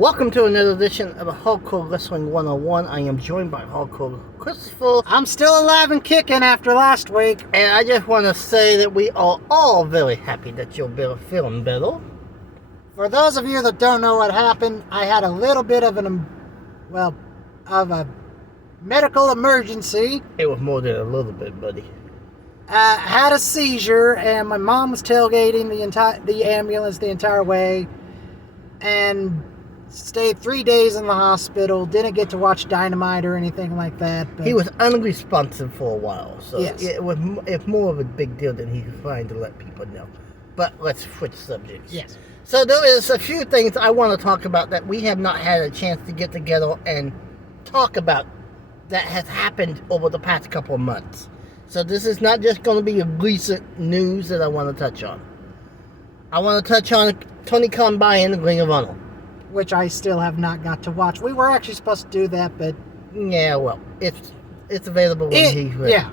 Welcome to another edition of Hardcore Wrestling 101. I am joined by Hardcore Christopher. I'm still alive and kicking after last week. And I just want to say that we are all very happy that you're feeling better. For those of you that don't know what happened, I had a little bit of a medical emergency. It was more than a little bit, buddy. I had a seizure, and my mom was tailgating the ambulance the entire way, and stayed 3 days in the hospital. Didn't get to watch Dynamite or anything like that. But he was unresponsive for a while, so yes. it's more of a big deal than he was trying to let people know. But let's switch subjects. Yes. So there is a few things I want to talk about that we have not had a chance to get together and talk about that has happened over the past couple of months. So this is not just going to be a recent news that I want to touch on. I want to touch on Tony Khan buying the Ring of Honor, which I still have not got to watch. We were actually supposed to do that, but yeah, well, it's available when he's ready. Yeah.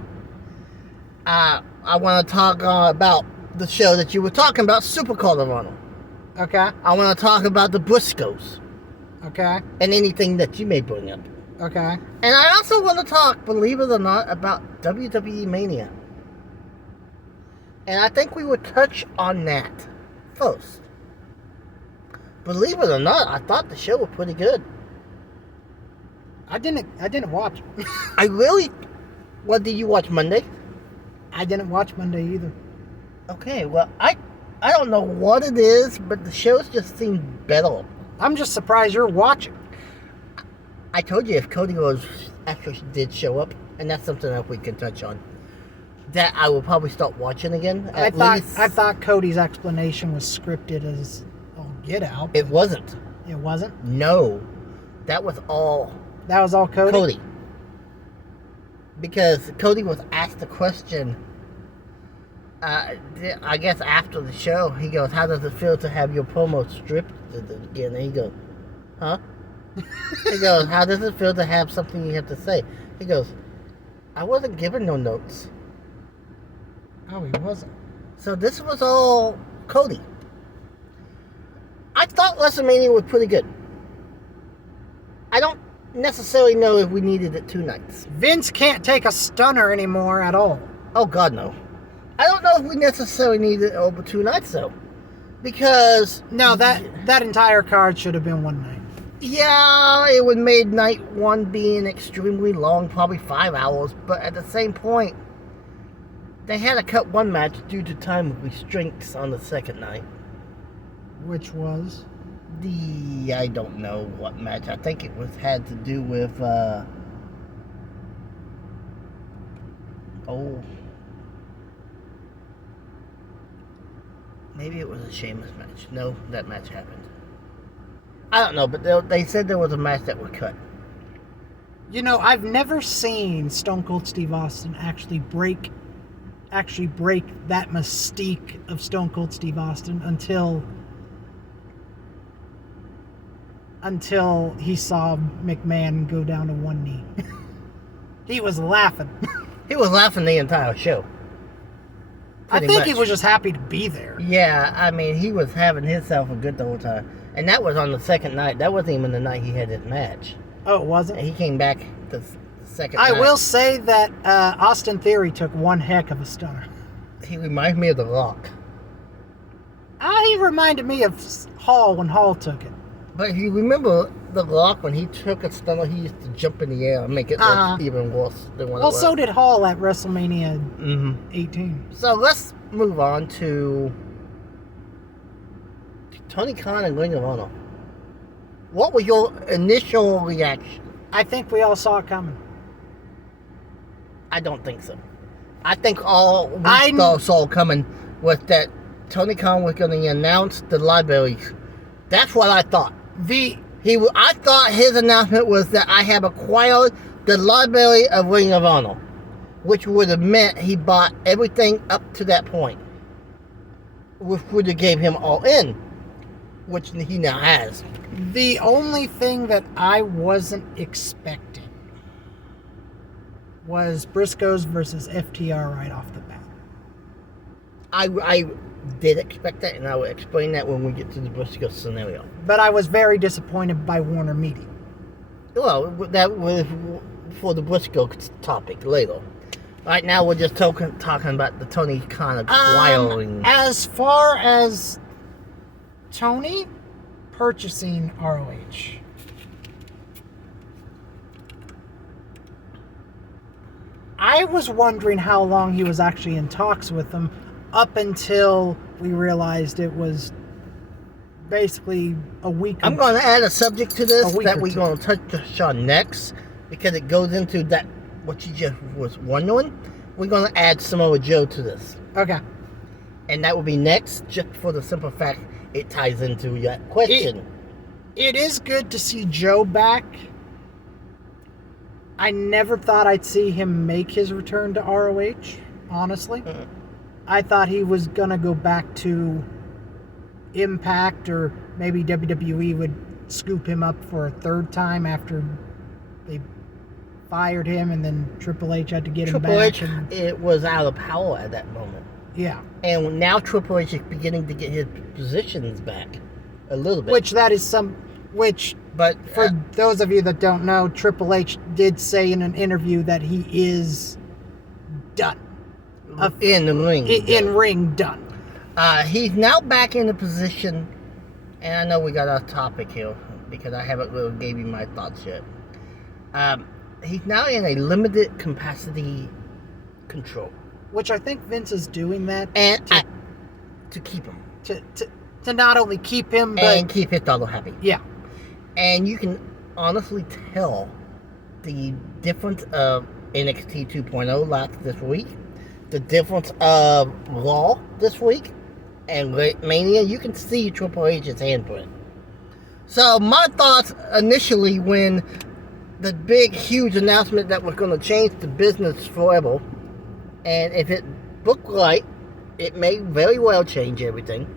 I want to talk about the show that you were talking about, Supercard of Honor. Okay. I want to talk about the Briscoes. Okay. And anything that you may bring up. Okay. And I also want to talk, believe it or not, about WWE Mania. And I think we would touch on that first. Believe it or not, I thought the show was pretty good. I didn't watch. What did you watch Monday? I didn't watch Monday either. Okay, well, I don't know what it is, but the shows just seem better. I'm just surprised you're watching. I told you if Cody Rhodes actually did show up, and that's something that we can touch on, that I will probably start watching again. I thought Cody's explanation was scripted as all get out. It wasn't. It wasn't? No. That was all Cody. Because Cody was asked the question, I guess after the show, he goes, how does it feel to have your promo stripped again? And he goes, huh? He goes, how does it feel to have something you have to say? He goes, I wasn't given no notes. Oh, he wasn't. So this was all Cody. I thought WrestleMania was pretty good. I don't necessarily know if we needed it 2 nights. Vince can't take a stunner anymore at all. Oh, God, no. I don't know if we necessarily needed it over 2 nights, though. Because... No, that entire card should have been 1 night. Yeah, it would made night 1 being extremely long, probably 5 hours. But at the same point, they had to cut 1 match due to time restraints on the second night. Which was? I don't know what match. I think it had to do with, maybe it was a Sheamus match. No, that match happened. I don't know, but they said there was a match that was cut. You know, I've never seen Stone Cold Steve Austin actually break that mystique of Stone Cold Steve Austin until he saw McMahon go down to 1 knee. He was laughing. He was laughing the entire show. I think he was just happy to be there. Yeah, I mean, he was having himself a good the whole time. And that was on the second night. That wasn't even the night he had his match. Oh, it wasn't? And he came back the second night. I will say that Austin Theory took one heck of a stunner. He reminds me of The Rock. He reminded me of Hall when Hall took it. But you remember The Rock, when he took a stunner, he used to jump in the air and make it look even worse than what it was. Well, so did Hall at WrestleMania 18. So let's move on to Tony Khan and Ring of Honor. What was your initial reaction? I think we all saw it coming. I don't think so. I think all we saw coming was that Tony Khan was going to announce the libraries. That's what I thought. I thought his announcement was that I have acquired the library of Ring of Honor, which would have meant he bought everything up to that point, which would have gave him All In, which he now has. The only thing that I wasn't expecting was Briscoes versus FTR right off the bat. I did expect that, and I will explain that when we get to the Briscoe scenario. But I was very disappointed by Warner Media. Well, that was for the Briscoe topic later. Right now, we're just talking about the Tony Khan acquiring. As far as Tony purchasing ROH, I was wondering how long he was actually in talks with them up until we realized it was basically a week. I'm going to add a subject to this that we're going to touch on next because it goes into that what you just was wondering. We're going to add Samoa Joe to this. Okay. And that will be next, just for the simple fact it ties into that question. It is good to see Joe back. I never thought I'd see him make his return to ROH, honestly. Mm-hmm. I thought he was going to go back to Impact, or maybe WWE would scoop him up for a third time after they fired him, and then Triple H had to get him back. Triple H, it was out of power at that moment. Yeah. And now Triple H is beginning to get his positions back a little bit. But for those of you that don't know, Triple H did say in an interview that he is done. In the ring. In ring done. He's now back in the position, and I know we got off topic here because I haven't really gave you my thoughts yet. He's now in a limited capacity control. Which I think Vince is doing that. And to keep him. To not only keep him, but... And keep his daughter happy. Yeah. And you can honestly tell the difference of NXT 2.0 last this week, the difference of Raw this week, and Mania. You can see Triple H's handprint. So my thoughts initially when the big, huge announcement that was going to change the business forever, and if it looked right, it may very well change everything.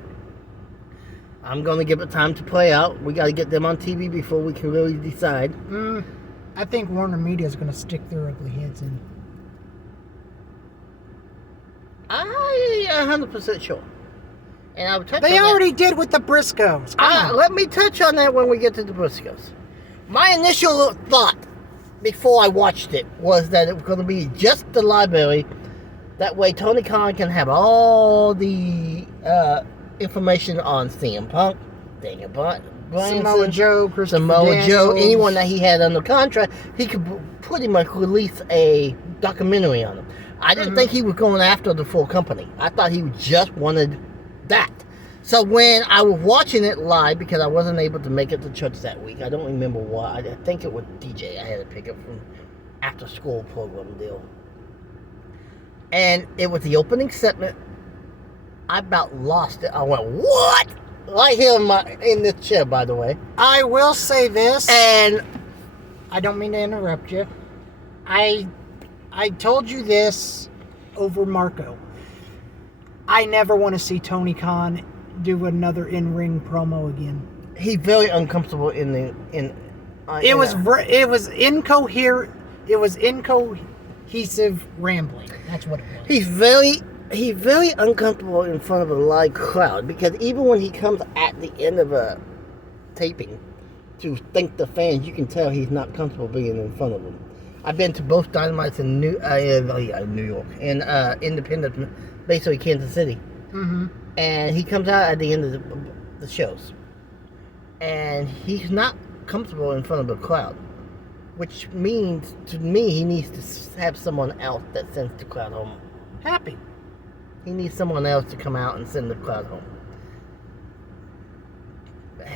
I'm going to give it time to play out. We got to get them on TV before we can really decide. I think Warner Media is going to stick their ugly heads in. I'm 100% sure. And I'll touch they on already that. did with the Briscoes. Let me touch on that when we get to the Briscoes. My initial thought before I watched it was that it was going to be just the library. That way Tony Khan can have all the information on CM Punk, Daniel Bryan, Samoa Joe, anyone that he had under contract. He could pretty much release a documentary on them. I didn't think he was going after the full company. I thought he just wanted that. So when I was watching it live, because I wasn't able to make it to church that week, I don't remember why. I think it was DJ. I had to pick up from after school program deal. And it was the opening segment. I about lost it. I went, what? Right here in this chair, by the way. I will say this, and I don't mean to interrupt you. I told you this over Marco. I never want to see Tony Khan do another in-ring promo again. He's very uncomfortable it was incoherent. It was incohesive rambling. That's what it was. He's very uncomfortable in front of a live crowd, because even when he comes at the end of a taping to thank the fans, you can tell he's not comfortable being in front of them. I've been to both Dynamites in New York and Independence, basically Kansas City. Mm-hmm. And he comes out at the end of the shows, and he's not comfortable in front of a crowd, which means to me he needs to have someone else that sends the crowd home happy. He needs someone else to come out and send the crowd home.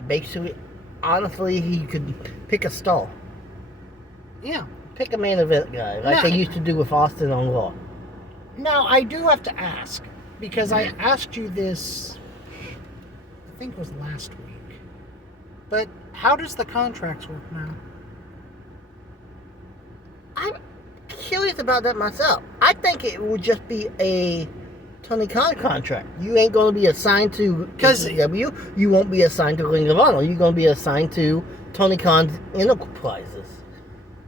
Basically, honestly, he could pick a star. Yeah. Pick a main event guy, like they used to do with Austin on Raw. Now, I do have to ask, because I asked you this, I think it was last week, but how does the contracts work now? I'm curious about that myself. I think it would just be a Tony Khan contract. You ain't going to be assigned to ECW. You won't be assigned to Ring of Honor. You're going to be assigned to Tony Khan's enterprises.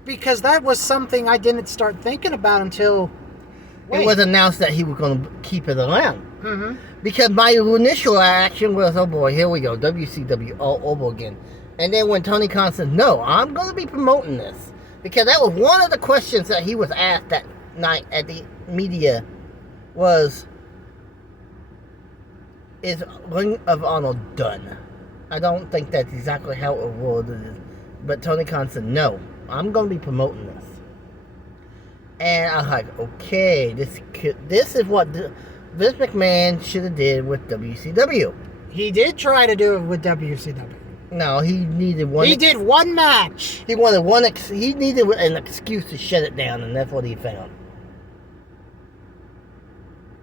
Because that was something I didn't start thinking about until... It was announced that he was going to keep it around. Mm-hmm. Because my initial reaction was, oh boy, here we go, WCW all over again. And then when Tony Khan said, no, I'm going to be promoting this. Because that was one of the questions that he was asked that night at the media was, is Ring of Honor done? I don't think that's exactly how it was. But Tony Khan said, no, I'm going to be promoting this. And I was like, okay, this is what Vince McMahon should have did with WCW. He did try to do it with WCW. No, he needed one. He did one match. He wanted one. He needed an excuse to shut it down, and that's what he found.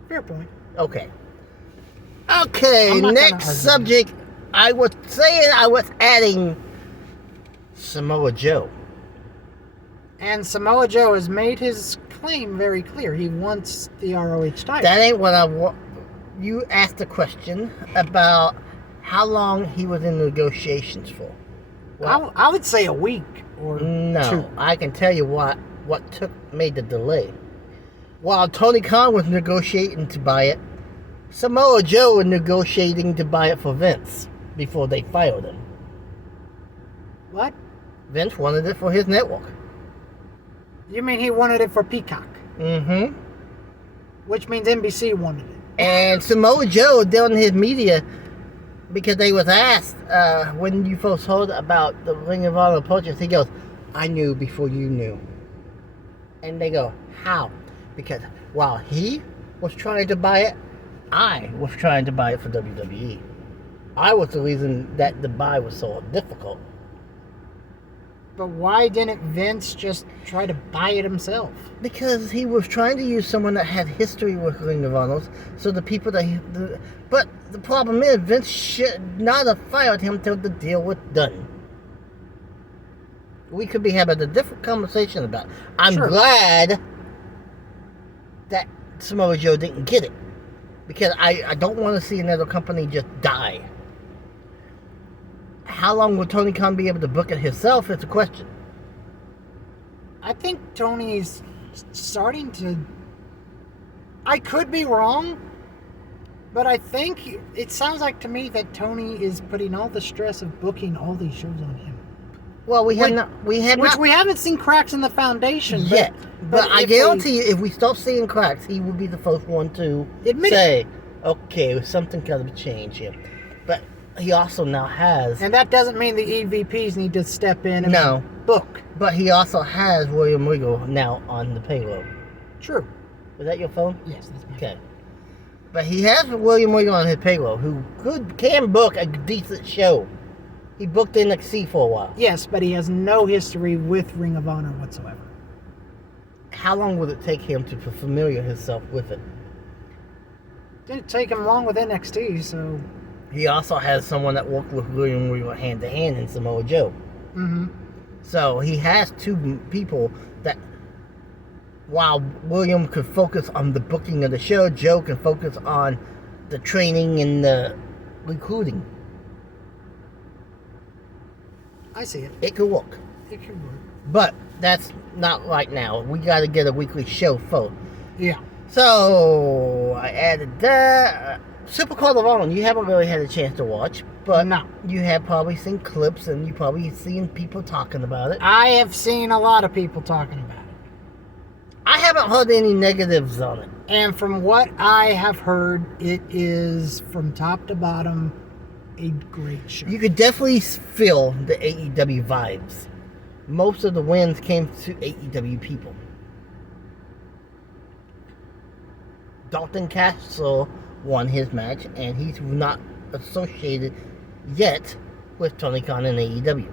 Fair point. Okay. Okay. Next subject. I was saying I was adding Samoa Joe. And Samoa Joe has made his claim very clear. He wants the ROH title. That ain't what I want. You asked a question about how long he was in negotiations for. Well, I would say a week or two. I can tell you what made the delay. While Tony Khan was negotiating to buy it, Samoa Joe was negotiating to buy it for Vince before they fired him. What? Vince wanted it for his network. You mean he wanted it for Peacock? Mm-hmm. Which means NBC wanted it. And Samoa Joe did on his media, because they was asked when you first heard about the Ring of Honor purchase, he goes, I knew before you knew. And they go, how? Because while he was trying to buy it, I was trying to buy it for WWE. I was the reason that the buy was so difficult. But why didn't Vince just try to buy it himself? Because he was trying to use someone that had history with Ring of Honor, so the people that... But the problem is, Vince should not have fired him till the deal was done. We could be having a different conversation about it. I'm glad that Samoa Joe didn't get it. Because I don't want to see another company just die. How long will Tony Khan be able to book it himself is the question. I think Tony's starting to... I could be wrong, but I think it sounds like to me that Tony is putting all the stress of booking all these shows on him. Well, we haven't seen cracks in the foundation yet. But I guarantee you, if we start seeing cracks, he will be the first one to say, okay, something got to change here. But he also now has... And that doesn't mean the EVPs need to step in and book. But he also has William Regal now on the payroll. True. Is that your phone? Yes, that's my phone. But he has William Regal on his payroll, who can book a decent show. He booked NXT for a while. Yes, but he has no history with Ring of Honor whatsoever. How long would it take him to familiar himself with it? Didn't take him long with NXT, so... He also has someone that worked with William Regal hand to hand in Samoa Joe. Mm-hmm. So he has two people that, while William could focus on the booking of the show, Joe can focus on the training and the recruiting. I see it. It could work. It could work. But that's not right now. We got to get a weekly show first. Yeah. So I added that. Supercard of Honor, you haven't really had a chance to watch, but you have probably seen clips and you probably seen people talking about it. I have seen a lot of people talking about it. I haven't heard any negatives on it. And from what I have heard, it is from top to bottom a great show. You could definitely feel the AEW vibes. Most of the wins came to AEW people. Dalton Castle won his match, and he's not associated yet with Tony Khan and AEW.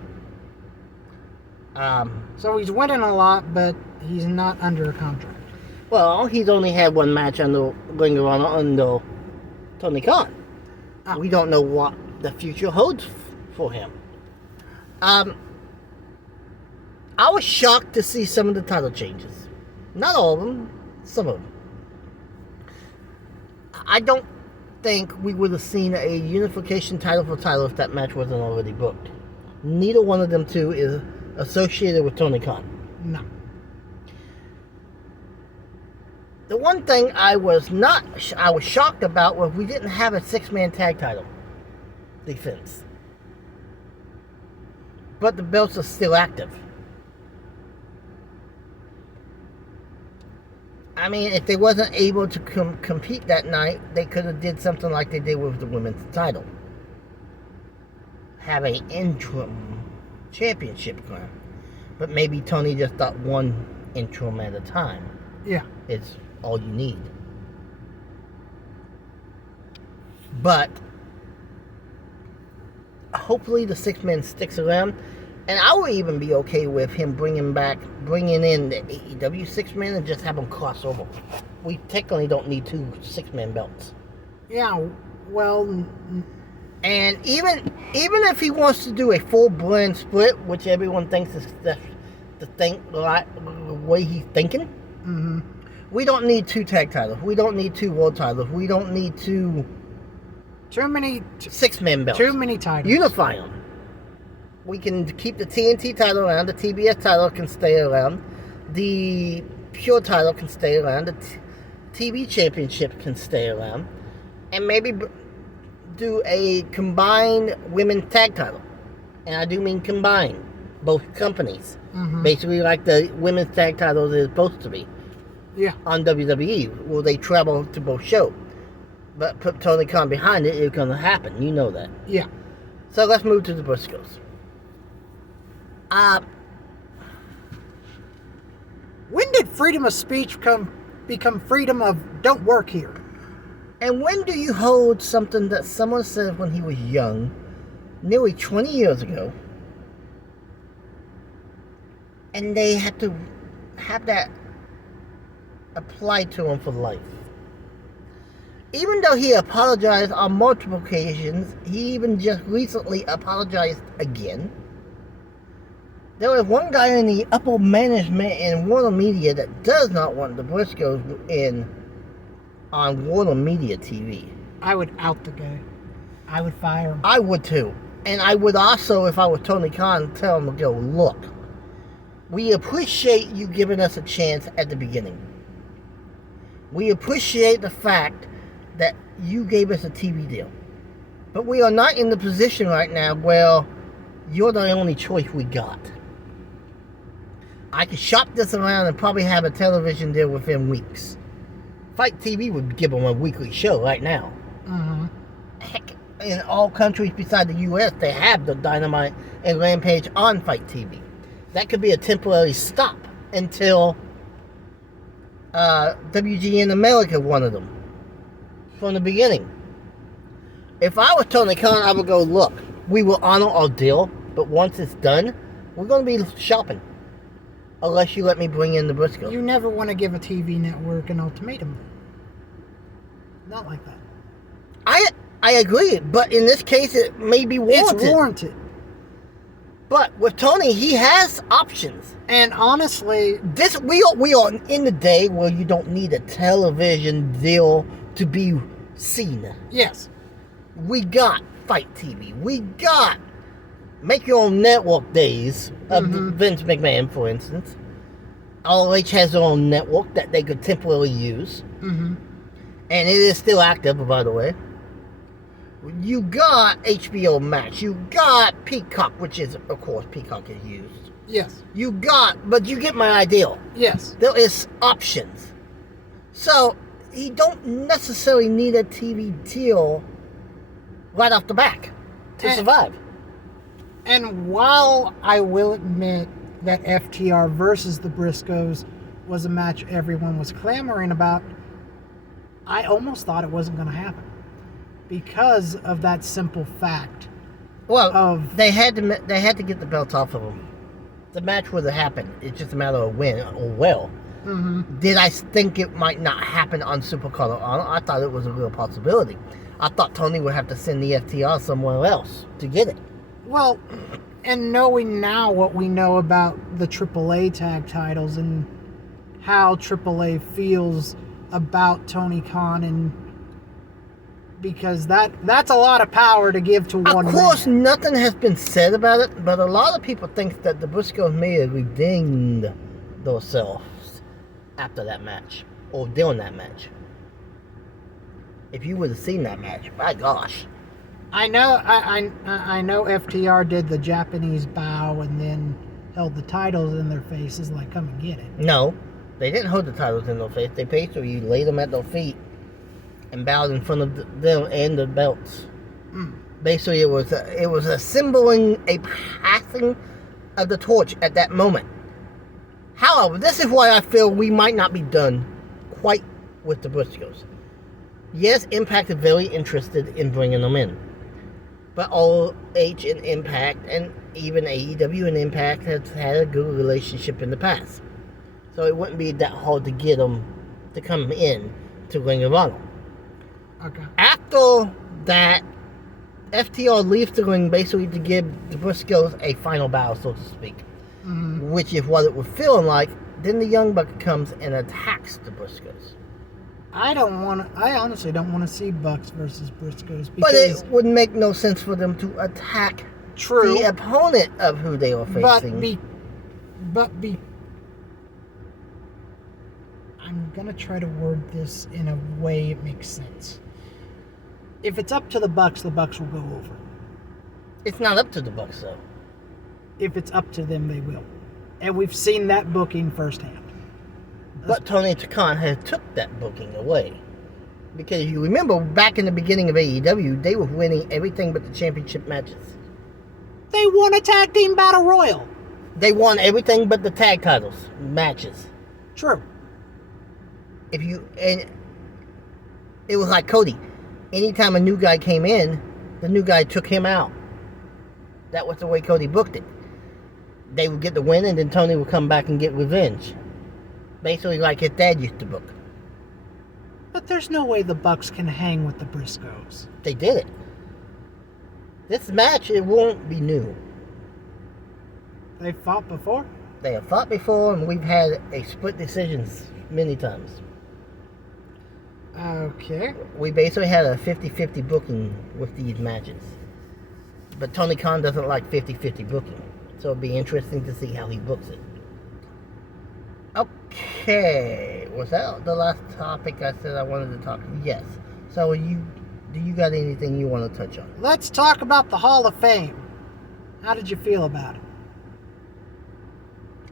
So he's winning a lot, but he's not under a contract. Well, he's only had one match under Ring of Honor under Tony Khan. We don't know what the future holds for him. I was shocked to see some of the title changes. Not all of them, some of them. I don't think we would have seen a unification title for title if that match wasn't already booked. Neither one of them two is associated with Tony Khan. No. The one thing I was shocked about was we didn't have a 6-man tag title defense. But the belts are still active. I mean, if they wasn't able to compete that night, they could have did something like they did with the women's title. Have an interim championship crown. But maybe Tony just thought one interim at a time. Yeah. Is all you need. But hopefully the 6-man sticks around. And I would even be okay with him bringing in the AEW 6-man and just have them cross over. We technically don't need 2 6-man belts. Yeah, well... And even if he wants to do a full brand split, which everyone thinks is the way he's thinking, mm-hmm. We don't need 2 tag titles. We don't need 2 world titles. We don't need 2... Too many... 6-man belts. Too many titles. Unify them. We can keep the TNT title around. The TBS title can stay around. The Pure title can stay around. The TV Championship can stay around. And maybe do a combined women's tag title. And I do mean combined. Both companies. Mm-hmm. Basically like the women's tag titles is supposed to be. Yeah. On WWE. Will they travel to both shows? But put Tony Khan behind it, it's going to happen. You know that. Yeah. So let's move to the Briscoes. When did freedom of speech become freedom of don't work here? And when do you hold something that someone said when he was young, nearly 20 years ago, and they have to have that applied to him for life? Even though he apologized on multiple occasions, he even just recently apologized again. There was one guy in the upper management in Warner Media that does not want the Briscoes on Warner Media TV. I would out the guy. I would fire him. I would too. And I would also, if I was Tony Khan, tell him to go, look, we appreciate you giving us a chance at the beginning. We appreciate the fact that you gave us a TV deal. But we are not in the position right now where you're the only choice we got. I could shop this around and probably have a television deal within weeks. Fight TV would give them a weekly show right now. Mm-hmm. Heck, in all countries besides the U.S., they have the Dynamite and Rampage on Fight TV. That could be a temporary stop until WGN America wanted them from the beginning. If I was Tony Khan, I would go, look, we will honor our deal, but once it's done, we're going to be shopping. Unless you let me bring in the Briscoes. You never want to give a TV network an ultimatum. Not like that. I agree, but in this case, it may be warranted. It's warranted. But with Tony, he has options. And honestly, we are in the day where you don't need a television deal to be seen. Yes. We got Fight TV. We got Make Your Own Network days of Vince McMahon, for instance. ROH has their own network that they could temporarily use. Mm-hmm. And it is still active, by the way. You got HBO Max. You got Peacock, which is, of course, Peacock is used. Yes. But you get my idea. Yes. There is options. So, he don't necessarily need a TV deal right off the back to survive. And while I will admit that FTR versus the Briscoes was a match everyone was clamoring about, I almost thought it wasn't going to happen because of that simple fact. Well, they had to get the belt off of them. The match would have happened. It's just a matter of when or will. Mm-hmm. Did I think it might not happen on Supercard of Honor? I thought it was a real possibility. I thought Tony would have to send the FTR somewhere else to get it. Well, and knowing now what we know about the AAA tag titles and how AAA feels about Tony Khan, and because that's a lot of power to give to one man. Of course, nothing has been said about it, but a lot of people think that the Briscoes may have redeemed themselves after that match. or during that match. If you would have seen that match, my gosh. I know FTR did the Japanese bow and then held the titles in their faces like, come and get it. No, they didn't hold the titles in their face. They basically laid them at their feet and bowed in front of them and the belts. Basically, it was a symboling a passing of the torch at that moment. However, this is why I feel we might not be done quite with the Briscoes. Yes, Impact is very interested in bringing them in. But ROH and Impact, and even AEW and Impact, have had a good relationship in the past. So it wouldn't be that hard to get them to come in to Ring of Honor. Okay. After that, FTR leaves the ring basically to give the Briscoes a final bow, so to speak. Mm-hmm. Which is what it was feeling like. Then the Young Buck comes and attacks the Briscoes. I honestly don't want to see Bucks versus Briscoes. But it would make no sense for them to attack the opponent of who they are facing. I'm going to try to word this in a way it makes sense. If it's up to the Bucks will go over. It's not up to the Bucks, though. If it's up to them, they will. And we've seen that booking firsthand. But Tony Khan has took that booking away. Because you remember, back in the beginning of AEW, they were winning everything but the championship matches. They won a tag team battle royal. They won everything but the tag titles matches. True. And it was like Cody. Anytime a new guy came in, the new guy took him out. That was the way Cody booked it. They would get the win, and then Tony would come back and get revenge. Basically like his dad used to book. But there's no way the Bucks can hang with the Briscoes. They did it. This match, it won't be new. They've fought before? They have fought before, and we've had a split decisions many times. Okay. We basically had a 50-50 booking with these matches. But Tony Khan doesn't like 50-50 booking. So it'll be interesting to see how he books it. Okay. Was that the last topic I said I wanted to talk? Yes. So do you got anything you want to touch on? Let's talk about the Hall of Fame. How did you feel about it?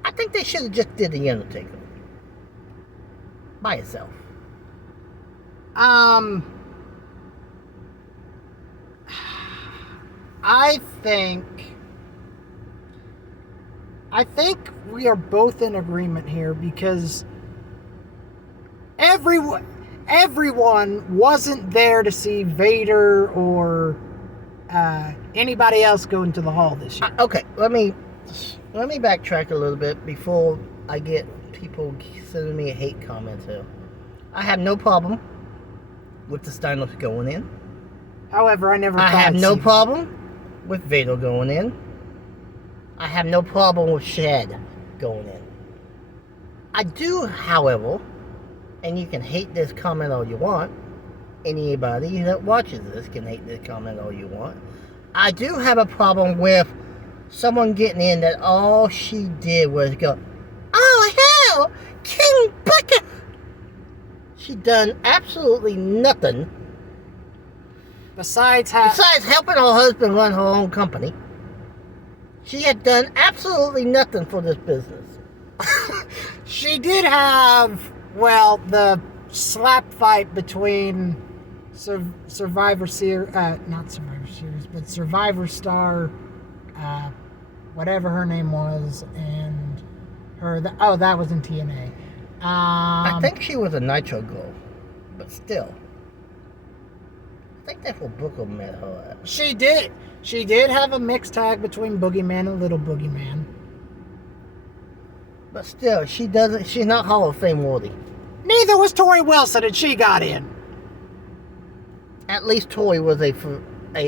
I think they should have just did The Undertaker. By itself. I think we are both in agreement here because everyone wasn't there to see Vader or anybody else go into the hall this year. Okay, let me backtrack a little bit before I get people sending me a hate comment here. I have no problem with the Steiners going in. However, I have no problem with Vader going in. I have no problem with Shad going in. I do, however, and you can hate this comment all you want. Anybody that watches this can hate this comment all you want. I do have a problem with someone getting in that all she did was go, "Oh hell, King Booker!" She done absolutely nothing besides helping her husband run her own company. She had done absolutely nothing for this business. She did have, the slap fight between Survivor Series, not Survivor Series, but Survivor Star, whatever her name was, and her. That was in TNA. I think she was a Nitro girl, but still. I think that's where Booker met her at. She did. She did have a mixed tag between Boogeyman and Little Boogeyman. But still, she's not Hall of Fame worthy. Neither was Tori Wilson, and she got in. At least Tori was a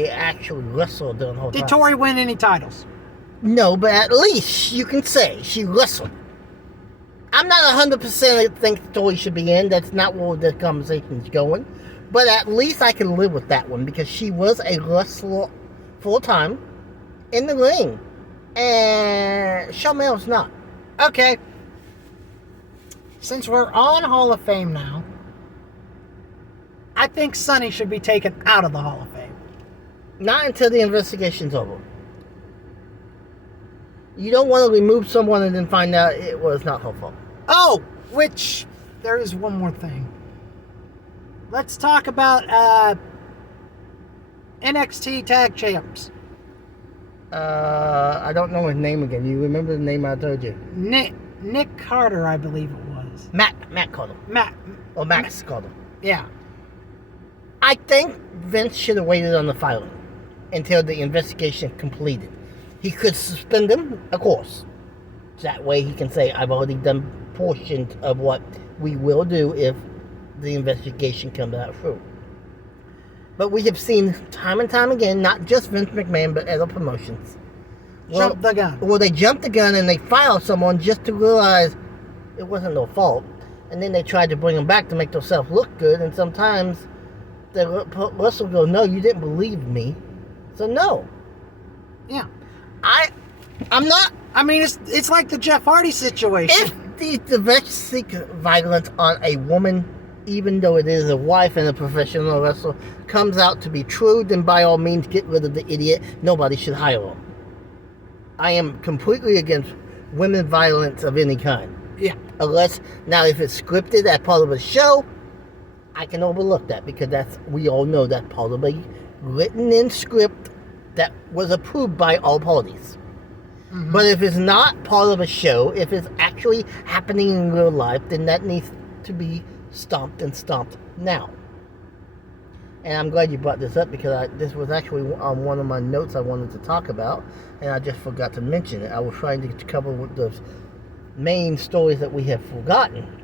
actual wrestler during her time. Did Tori win any titles? No, but at least you can say she wrestled. I'm not 100% think Tori should be in. That's not where the conversation's going. But at least I can live with that one because she was a wrestler full-time in the ring. And Sharmel's not. Okay. since we're on Hall of Fame now, I think Sonny should be taken out of the Hall of Fame. Not until the investigation's over. You don't want to remove someone and then find out it was not her fault. Oh, which, there is one more thing. Let's talk about NXT Tag Champs. I don't know his name again. You remember the name I told you? Nick Carter, I believe it was. Matt called him. Or Max called him. Yeah. I think Vince should have waited on the filing until the investigation completed. He could suspend him, of course. That way he can say, I've already done portions of what we will do if the investigation comes out through. But we have seen time and time again, not just Vince McMahon, but other promotions. Jump the gun. Well, they jump the gun and they file someone just to realize it wasn't their fault. And then they try to bring them back to make themselves look good. And sometimes the wrestler will go, no, you didn't believe me. So no. Yeah. I'm not. I mean, it's like the Jeff Hardy situation. If the domestic violence on a woman, even though it is a wife and a professional wrestler, comes out to be true, then by all means get rid of the idiot. Nobody should hire him. I am completely against women violence of any kind. Yeah. Unless, now if it's scripted as part of a show, I can overlook that because we all know that part of a written in script that was approved by all parties. Mm-hmm. But if it's not part of a show, if it's actually happening in real life, then that needs to be stomped now. And I'm glad you brought this up because this was actually on one of my notes I wanted to talk about, and I just forgot to mention it. I was trying to cover those main stories that we have forgotten.